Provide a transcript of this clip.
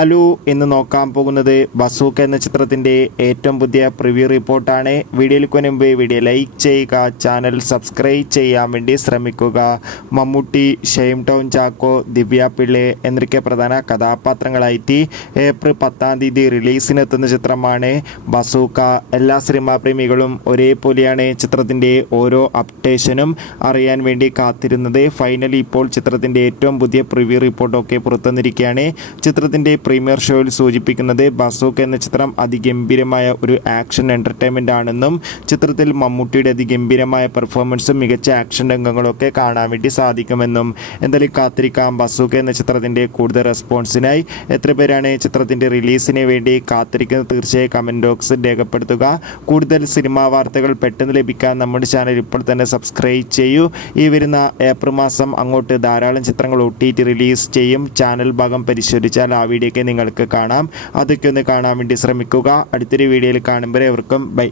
അലു എന്ന് നോക്കാൻ പോകുന്നത് ബസൂക്ക എന്ന ചിത്രത്തിൻ്റെ ഏറ്റവും പുതിയ പ്രിവ്യൂ റിപ്പോർട്ടാണ്. വീഡിയോയിലേക്ക് മുൻപ് വീഡിയോ ലൈക്ക് ചെയ്യുക, ചാനൽ സബ്സ്ക്രൈബ് ചെയ്യാൻ വേണ്ടി ശ്രമിക്കുക. മമ്മൂട്ടി, ഷെയിം ടൗൺ ചാക്കോ, ദിവ്യ പിള്ളെ എന്നൊക്കെ പ്രധാന കഥാപാത്രങ്ങളായിട്ട് ഏപ്രിൽ 10-ാം തീയതി റിലീസിനെത്തുന്ന ചിത്രമാണ് ബസൂക്ക. എല്ലാ സിനിമാ പ്രേമികളും ഒരേപോലെയാണ് ചിത്രത്തിൻ്റെ ഓരോ അപ്ഡേഷനും അറിയാൻ വേണ്ടി കാത്തിരുന്നത്. ഫൈനലി ഇപ്പോൾ ചിത്രത്തിൻ്റെ ഏറ്റവും പുതിയ പ്രിവ്യൂ റിപ്പോർട്ടൊക്കെ പുറത്തുവന്നിരിക്കുകയാണ്. ചിത്രത്തിൻ്റെ പ്രീമിയർ ഷോയിൽ സൂചിപ്പിക്കുന്നത് ബസൂക്ക എന്ന ചിത്രം അതിഗംഭീരമായ ഒരു ആക്ഷൻ എൻ്റർടൈൻമെൻ്റ് ആണെന്നും ചിത്രത്തിൽ മമ്മൂട്ടിയുടെ അതിഗംഭീരമായ പെർഫോമൻസും മികച്ച ആക്ഷൻ രംഗങ്ങളൊക്കെ കാണാൻ വേണ്ടി സാധിക്കുമെന്നും. എന്തായാലും കാത്തിരിക്കാം ബസൂക്ക എന്ന ചിത്രത്തിൻ്റെ കൂടുതൽ റെസ്പോൺസിനായി. എത്ര പേരാണ് ചിത്രത്തിൻ്റെ റിലീസിന് വേണ്ടി കാത്തിരിക്കുന്നത്? തീർച്ചയായും കമൻറ്റ് ബോക്സിൽ രേഖപ്പെടുത്തുക. കൂടുതൽ സിനിമാ വാർത്തകൾ പെട്ടെന്ന് ലഭിക്കാൻ നമ്മുടെ ചാനൽ ഇപ്പോൾ തന്നെ സബ്സ്ക്രൈബ് ചെയ്യൂ. ഈ വരുന്ന ഏപ്രിൽ മാസം അങ്ങോട്ട് ധാരാളം ചിത്രങ്ങൾ OTT റിലീസ് ചെയ്യും. ചാനൽ ഭാഗം പരിശോധിച്ചാൽ ആ വീഡിയോ നിങ്ങൾക്ക് കാണാം. അതൊക്കെ ഒന്ന് കാണാൻ വേണ്ടി ശ്രമിക്കുക. അടുത്തൊരു വീഡിയോയിൽ കാണുമ്പോൾ എവർക്കും ബൈ.